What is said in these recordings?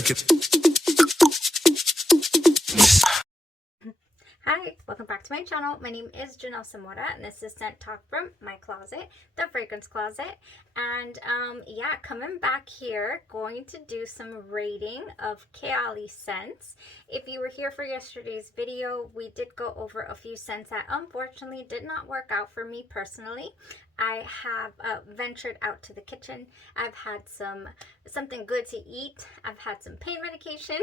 check it. Hi, welcome back to my channel. My name is Janelle Samora and this is Scent Talk from my closet, the fragrance closet. And yeah, coming back here, going to do some rating of KAYALI scents. If you were here for yesterday's video, we did go over a few scents that unfortunately did not work out for me personally. I have ventured out to the kitchen. I've had something good to eat. I've had some pain medication.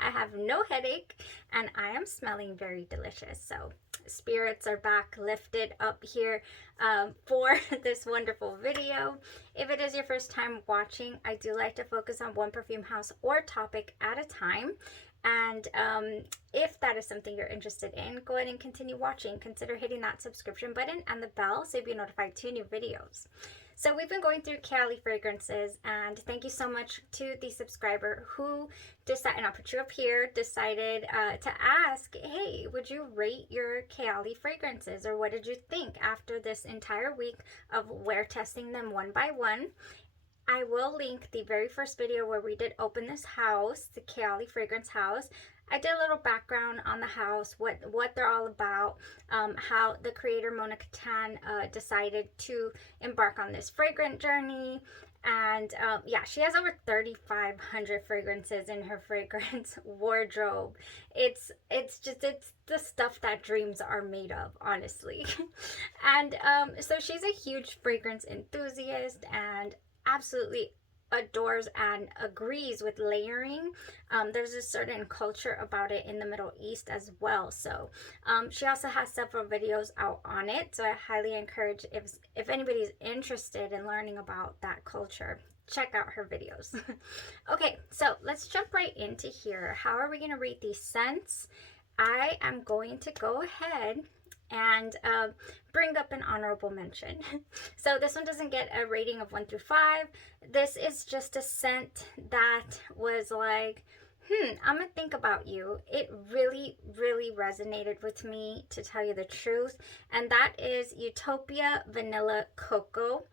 I have no headache and I am smelling very delicious. So spirits are back lifted up here for this wonderful video. If it is your first time watching, I do like to focus on one perfume house or topic at a time. And if that is something you're interested in, go ahead and continue watching. Consider hitting that subscription button and the bell so you'll be notified to new videos. So we've been going through KAYALI fragrances, and thank you so much to the subscriber who decided, and I'll put you up here, decided to ask, hey, would you rate your KAYALI fragrances, or what did you think after this entire week of wear testing them one by one? I will link the very first video where we did open this house, the KAYALI fragrance house. I did a little background on the house, what they're all about, how the creator Mona Katan decided to embark on this fragrant journey. And yeah, she has over 3,500 fragrances in her fragrance wardrobe. It's the stuff that dreams are made of, honestly. And so she's a huge fragrance enthusiast and absolutely adores and agrees with layering. There's a certain culture about it in the Middle East as well. So she also has several videos out on it. So I highly encourage, if anybody's interested in learning about that culture, check out her videos. Okay, so let's jump right into here. How are we going to rate these scents? I am going to go ahead and bring up an honorable mention. So this one doesn't get a rating of 1 through 5. This is just a scent that was like, I'm gonna think about you. It really, really resonated with me, to tell you the truth. And that is Utopia Vanilla Cocoa.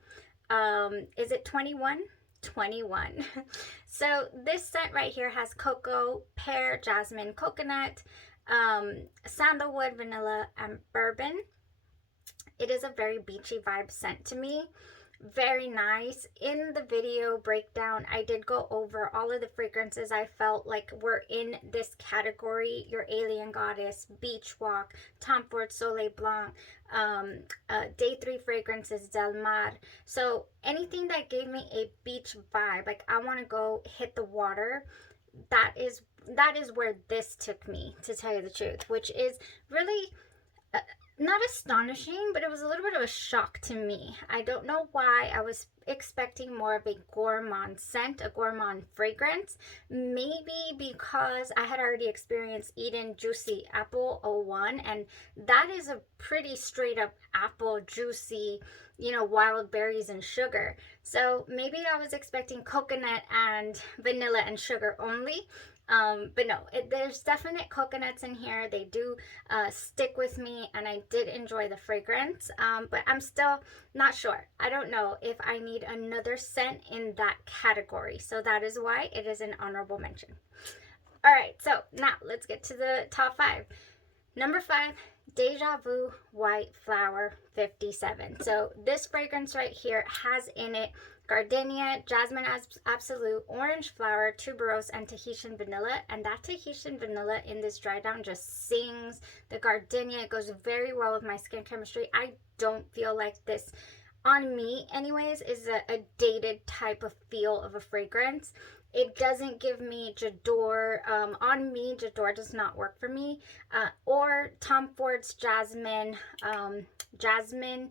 Is it 21? 21. So this scent right here has cocoa, pear, jasmine, coconut, sandalwood, vanilla, and bourbon. It is a very beachy vibe scent to me. Very nice. In the video breakdown, I did go over all of the fragrances I felt like were in this category: Your Alien Goddess, Beach Walk, Tom Ford Soleil Blanc, Day 3 Fragrances, Del Mar. So anything that gave me a beach vibe, like I want to go hit the water, that is where this took me, to tell you the truth, which is really not astonishing, but it was a little bit of a shock to me. I don't know why. I was expecting more of a gourmand scent, a gourmand fragrance. Maybe because I had already experienced Eden Juicy Apple 01, and that is a pretty straight up apple, juicy, you know, wild berries and sugar. So maybe I was expecting coconut and vanilla and sugar only. But no, there's definite coconuts in here. They do stick with me, and I did enjoy the fragrance, but I'm still not sure. I don't know if I need another scent in that category, so that is why it is an honorable mention. All right, so now let's get to the top 5. Number 5, Deja Vu White Flower 57. So this fragrance right here has in it gardenia, jasmine absolute, orange flower, tuberose, and Tahitian vanilla. And that Tahitian vanilla in this dry down just sings. The gardenia goes very well with my skin chemistry. I don't feel like this, on me anyways, is a dated type of feel of a fragrance. It doesn't give me J'adore. On me, J'adore does not work for me. Or Tom Ford's jasmine, jasmine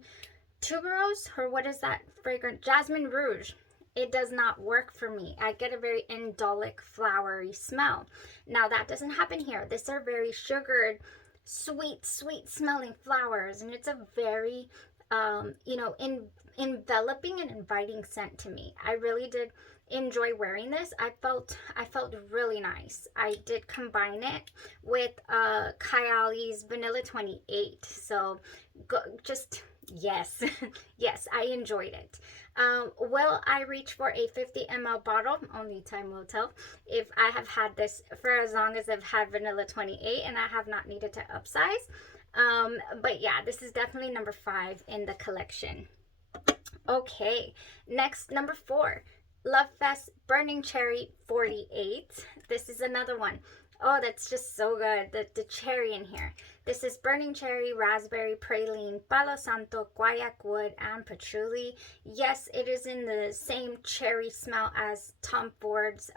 tuberose, or what is that fragrance? Jasmine Rouge. It does not work for me. I get a very indolic, flowery smell. Now that doesn't happen here. These are very sugared, sweet smelling flowers, and it's a very, you know, enveloping and inviting scent to me. I really did enjoy wearing this. I felt really nice. I did combine it with KAYALI's Vanilla 28. So just Yes, yes, I enjoyed it. Will I reach for a 50 ml bottle? Only time will tell. If I have had this for as long as I've had Vanilla 28 and I have not needed to upsize. But yeah, this is definitely number 5 in the collection. Okay, next, number 4. LOVEFEST Burning Cherry 48. This is another one. Oh, that's just so good. The cherry in here. This is burning cherry, raspberry, praline, palo santo, guaiac wood, and patchouli. Yes, it is in the same cherry smell as Tom Ford's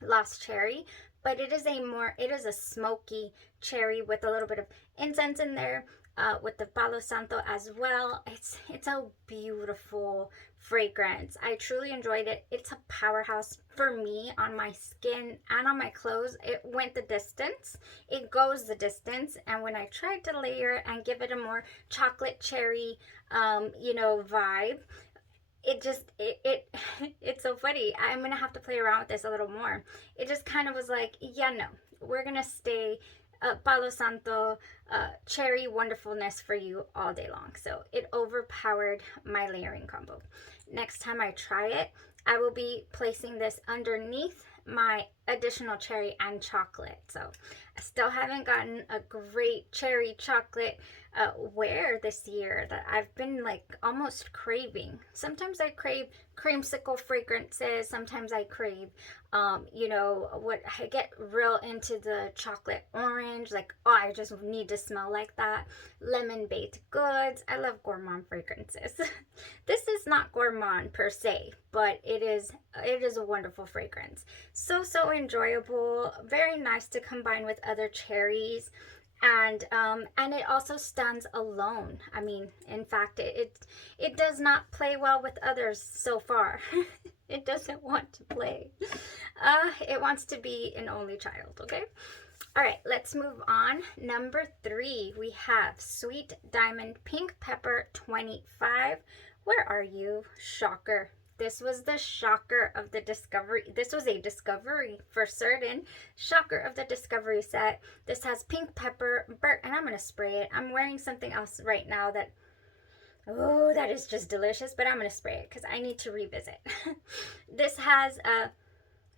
Lost Cherry, but it is a smoky cherry with a little bit of incense in there. With the Palo Santo as well. It's a beautiful fragrance. I truly enjoyed it. It's a powerhouse for me on my skin and on my clothes. It went the distance. It goes the distance. And when I tried to layer and give it a more chocolate cherry, vibe, it's so funny. I'm gonna have to play around with this a little more. It just kind of was like, yeah, no, we're gonna stay Palo Santo cherry wonderfulness for you all day long. So it overpowered my layering combo. Next time I try it, I will be placing this underneath my additional cherry and chocolate. So I still haven't gotten a great cherry chocolate wear this year that I've been like almost craving. Sometimes I crave creamsicle fragrances. Sometimes I crave, what I get real into the chocolate orange. Like, oh, I just need to smell like that. Lemon baked goods. I love gourmand fragrances. This is not gourmand per se, but it is a wonderful fragrance. So enjoyable. Very nice to combine with other cherries. And it also stands alone. I mean, in fact, it does not play well with others so far. It doesn't want to play. It wants to be an only child, okay? All right, let's move on. Number 3, we have Sweet Diamond Pink Pepper 25. Where are you? Shocker. This was the shocker of the discovery. This was a discovery for certain. Shocker of the discovery set. This has pink pepper, and I'm going to spray it. I'm wearing something else right now that, oh, that is just delicious, but I'm going to spray it because I need to revisit. This has,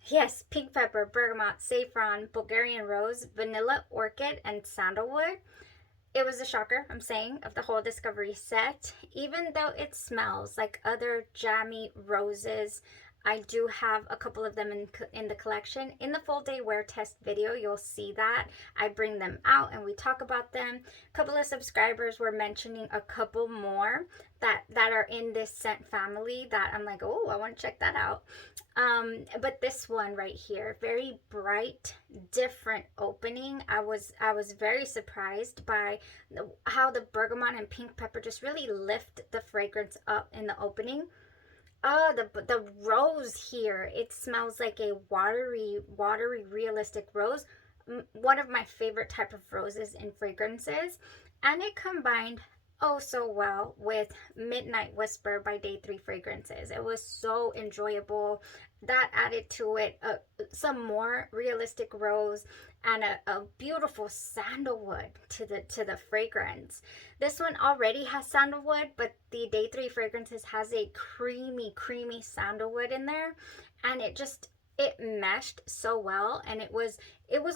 yes, pink pepper, bergamot, saffron, Bulgarian rose, vanilla orchid, and sandalwood. It was a shocker, I'm saying, of the whole discovery set. Even though it smells like other jammy roses, I do have a couple of them in the collection. In the full day wear test video, you'll see that. I bring them out and we talk about them. A couple of subscribers were mentioning a couple more that are in this scent family that I'm like, oh, I want to check that out. But this one right here, very bright, different opening. I was very surprised by how the bergamot and pink pepper just really lift the fragrance up in the opening. Oh, the rose here, it smells like a watery, realistic rose. One of my favorite type of roses in fragrances. And it combined oh so well with Midnight Whisper by Day 3 Fragrances. It was so enjoyable. That added to it some more realistic rose and a beautiful sandalwood to the fragrance. This one already has sandalwood, but the Day 3 Fragrances has a creamy sandalwood in there, and it meshed so well, and it was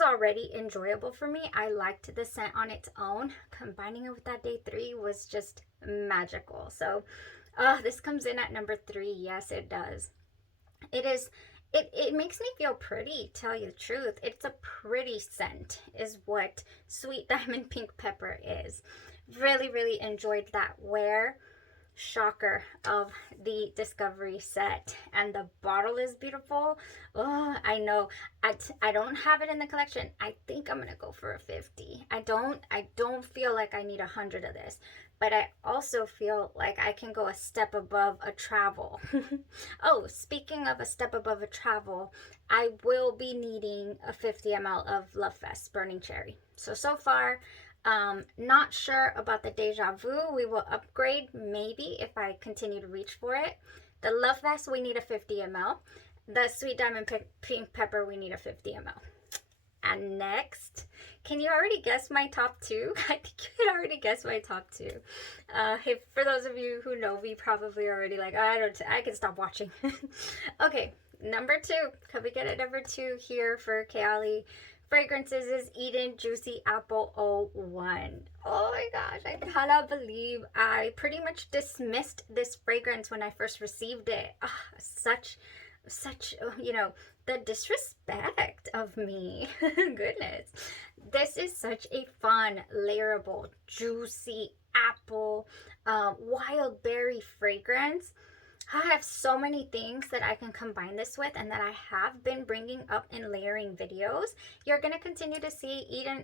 already enjoyable for me. I liked the scent on its own. Combining it with that Day 3 was just magical. So this comes in at number 3. Yes, it does. It makes me feel pretty, tell you the truth. It's a pretty scent is what Sweet Diamond Pink Pepper is. Really enjoyed that wear. Shocker of the discovery set, and the bottle is beautiful. Oh, I know. I don't have it in the collection. I think I'm gonna go for a 50. I don't feel like I need 100 of this, but I also feel like I can go a step above a travel. Oh, speaking of a step above a travel, I will be needing a 50 ml of LOVEFEST Burning Cherry. So far, not sure about the Deja Vu. We will upgrade maybe if I continue to reach for it. The LOVEFEST, we need a 50 ml. The Sweet Diamond Pink Pepper, we need a 50 ml. And next, Can you already guess my top two? I think you can already guess my top two. Hey, for those of you who know me, probably already like, I can stop watching. Okay, number two. Can we get it number two here for Kayali Fragrances is Eden Juicy Apple 01. Oh my gosh, I cannot believe I pretty much dismissed this fragrance when I first received it. Such, the disrespect of me. Goodness. This is such a fun, layerable, juicy apple, wild berry fragrance. I have so many things that I can combine this with and that I have been bringing up in layering videos. You're going to continue to see Eden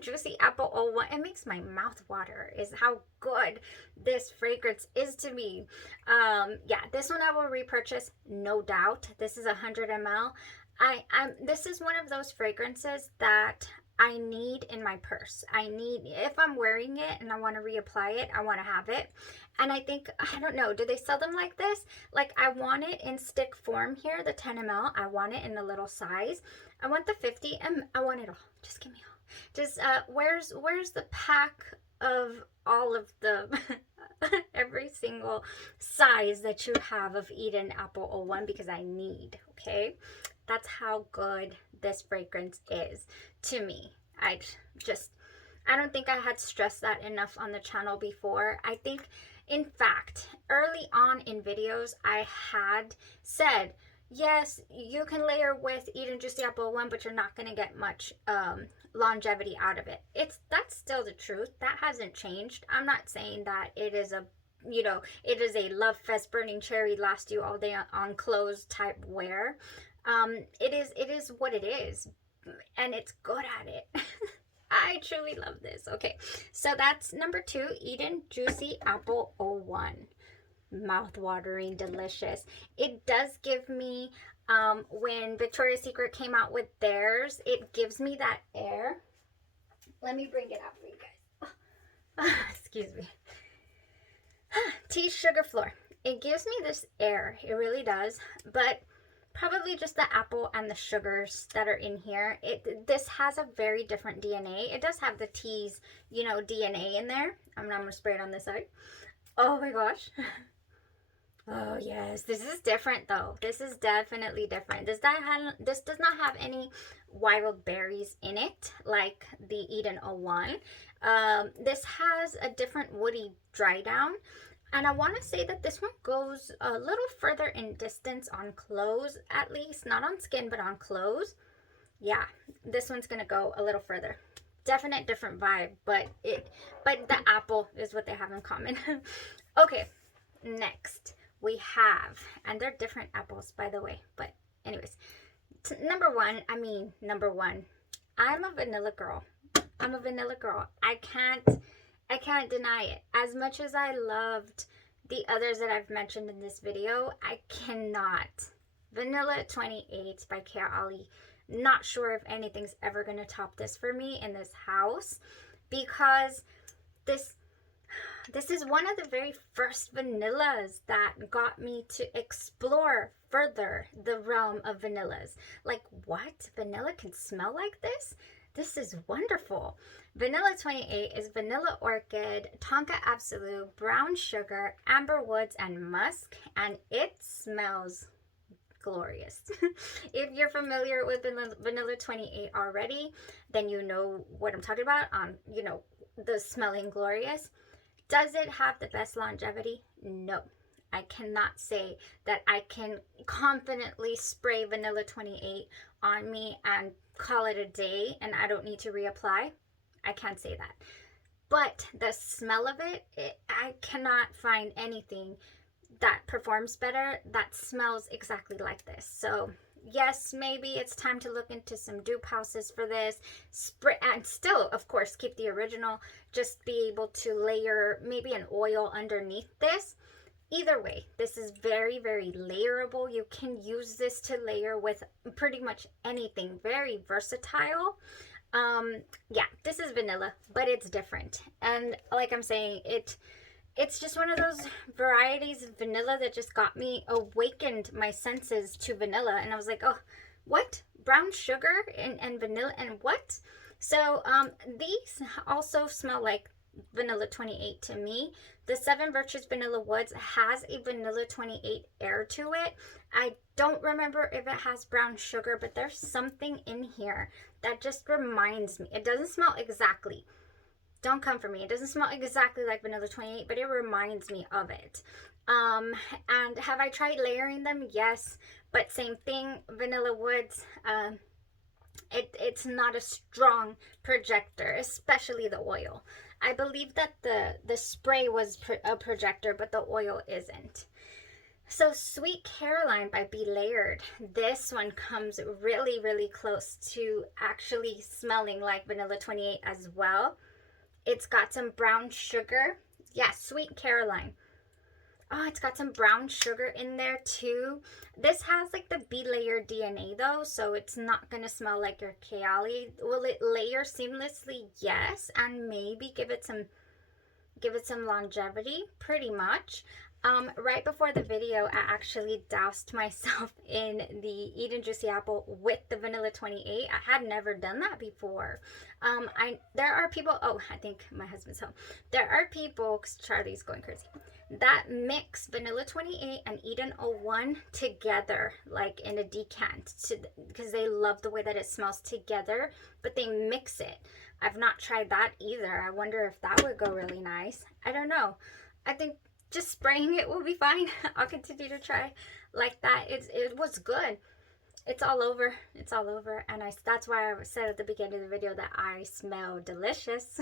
Juicy Apple 01. It makes my mouth water is how good this fragrance is to me. Yeah, this one I will repurchase, no doubt. This is 100 ml. This is one of those fragrances that I need in my purse. If I'm wearing it and I want to reapply it, I want to have it. And I think, I don't know, do they sell them like this? Like, I want it in stick form here, the 10 ml. I want it in a little size. I want the 50 ml. I want it all. Just give me all. Just, where's the pack of all of the, every single size that you have of Eden Apple 01? Because I need, okay? That's how good this fragrance is to me. I don't think I had stressed that enough on the channel before. I think, in fact, early on in videos, I had said, yes, you can layer with Eden Juicy Apple 01, but you're not going to get much longevity out of it. That's still the truth. That hasn't changed. I'm not saying that it is a LOVEFEST burning cherry, last you all day on clothes type wear. It is what it is, and it's good at it. I truly love this. Okay, so that's number two, Eden Juicy Apple 01. Mouth-watering, delicious. It does give me, when Victoria's Secret came out with theirs, it gives me that air. Let me bring it out for you guys. Excuse me. Tea Sugar Floor. It gives me this air. It really does, but probably just the apple and the sugars that are in here. This has a very different DNA. It does have the tea's, DNA in there. I'm going to spray it on this side. Oh my gosh. Oh yes, this is different though. This is definitely different. This does not have any wild berries in it like the Eden 01. This has a different woody dry down. And I want to say that this one goes a little further in distance on clothes, at least. Not on skin, but on clothes. Yeah, this one's going to go a little further. Definite different vibe, but the apple is what they have in common. Okay, next we have, and they're different apples, by the way. But anyways, number one, I'm a vanilla girl. I'm a vanilla girl. I can't deny it. As much as I loved the others that I've mentioned in this video, I cannot. Vanilla 28 by Kayali. Not sure if anything's ever going to top this for me in this house, because this is one of the very first vanillas that got me to explore further the realm of vanillas. Like, what? Vanilla can smell like this? This is wonderful. Vanilla 28 is vanilla orchid, tonka absolute, brown sugar, amber woods, and musk, and it smells glorious. If you're familiar with vanilla 28 already, then you know what I'm talking about on, the smelling glorious. Does it have the best longevity? No. I cannot say that I can confidently spray vanilla 28 on me and call it a day and I don't need to reapply. I can't say that. But the smell of it, I cannot find anything that performs better that smells exactly like this. So yes, maybe it's time to look into some dupe houses for this. Spray, and still, of course, keep the original. Just be able to layer maybe an oil underneath this. Either way, this is very, very layerable. You can use this to layer with pretty much anything. Very versatile. Yeah, this is vanilla, but it's different. And like I'm saying, it's just one of those varieties of vanilla that just got me, awakened my senses to vanilla. And I was like, oh, what? brown sugar and vanilla and what? So these also smell like vanilla 28 to me. The Seven Virtues Vanilla Woods has a vanilla 28 air to it. I don't remember if it has brown sugar, but there's something in here that just reminds me. It doesn't smell exactly. Don't come for me. It doesn't smell exactly like vanilla 28, but it reminds me of it. And have I tried layering them? Yes, but same thing. Vanilla Woods, it's not a strong projector, especially the oil. I believe that the spray was a projector, but the oil isn't. So Sweet Caroline by Be Layered. This one comes really, really close to actually smelling like vanilla 28 as well. It's got some brown sugar. Yeah, Sweet Caroline. Oh, it's got some brown sugar in there too. This has like the Be Layered DNA though, so it's not gonna smell like your Kayali. Will it layer seamlessly? Yes, and maybe give it some longevity, pretty much. Right before the video, I actually doused myself in the Eat and Juicy Apple with the vanilla 28. I had never done that before. There are people, oh, I think my husband's home. There are people, because Charlie's going crazy, that mix vanilla 28 and Eden 01 together, like in a decant, because they love the way that it smells together, but they mix it. I've not tried that either. I wonder if that would go really nice. I don't know. I think just spraying it will be fine. I'll continue to try like that. It was good. It's all over. It's all over. And that's why I said at the beginning of the video that I smell delicious.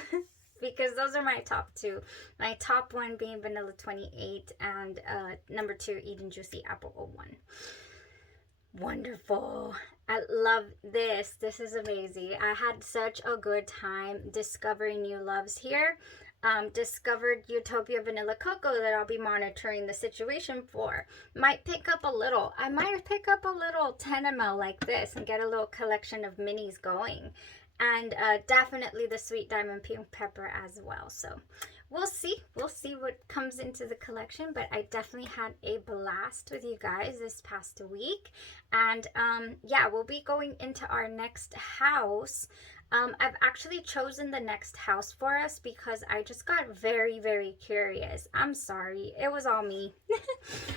Because those are my top two. My top one being vanilla 28 and number 2 Eden Juicy Apple 01. Wonderful. I love this. This is amazing. I had such a good time discovering new loves here. Discovered Utopia Vanilla Cocoa that I'll be monitoring the situation for. Might pick up a little. I might pick up a little 10 ml like this and get a little collection of minis going. And definitely the Sweet Diamond Pink Pepper as well. So we'll see. We'll see what comes into the collection. But I definitely had a blast with you guys this past week. And yeah, we'll be going into our next house. I've actually chosen the next house for us because I just got very, very curious. I'm sorry. It was all me.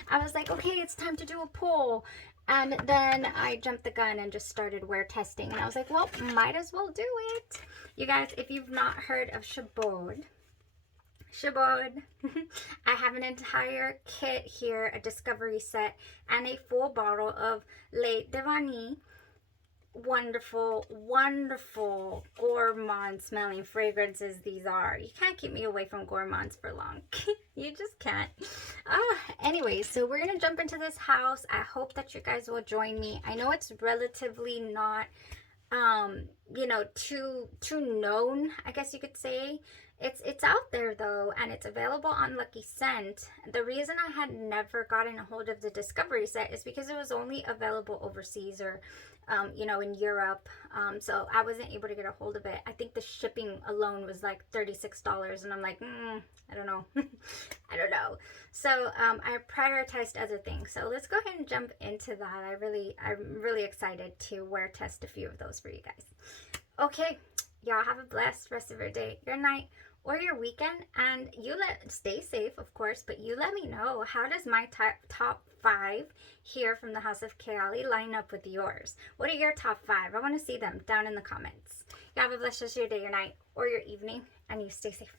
I was like, okay, it's time to do a poll. And then I jumped the gun and just started wear testing. And I was like, well, might as well do it. You guys, if you've not heard of Shabod, I have an entire kit here, a discovery set, and a full bottle of Le Devani. Wonderful, wonderful gourmand smelling fragrances these are. You can't keep me away from gourmands for long. You just can't. Anyways, so we're gonna jump into this house. I hope that you guys will join me. I know it's relatively not you know, too known, I guess you could say. It's out there though, and it's available on Lucky Scent. The reason I had never gotten a hold of the discovery set is because it was only available overseas or you know, in Europe, so I wasn't able to get a hold of it. I think the shipping alone was like $36, and I'm like, I don't know. I don't know. So I prioritized other things. So let's go ahead and jump into that. I'm really excited to wear test a few of those for you guys. Okay, y'all have a blessed rest of your day, your night, or your weekend, and stay safe, of course, but you let me know, how does my top 5 here from the House of Kayali line up with yours? What are your top 5? I want to see them down in the comments. You have a blessed rest of your day, your night, or your evening, and you stay safe.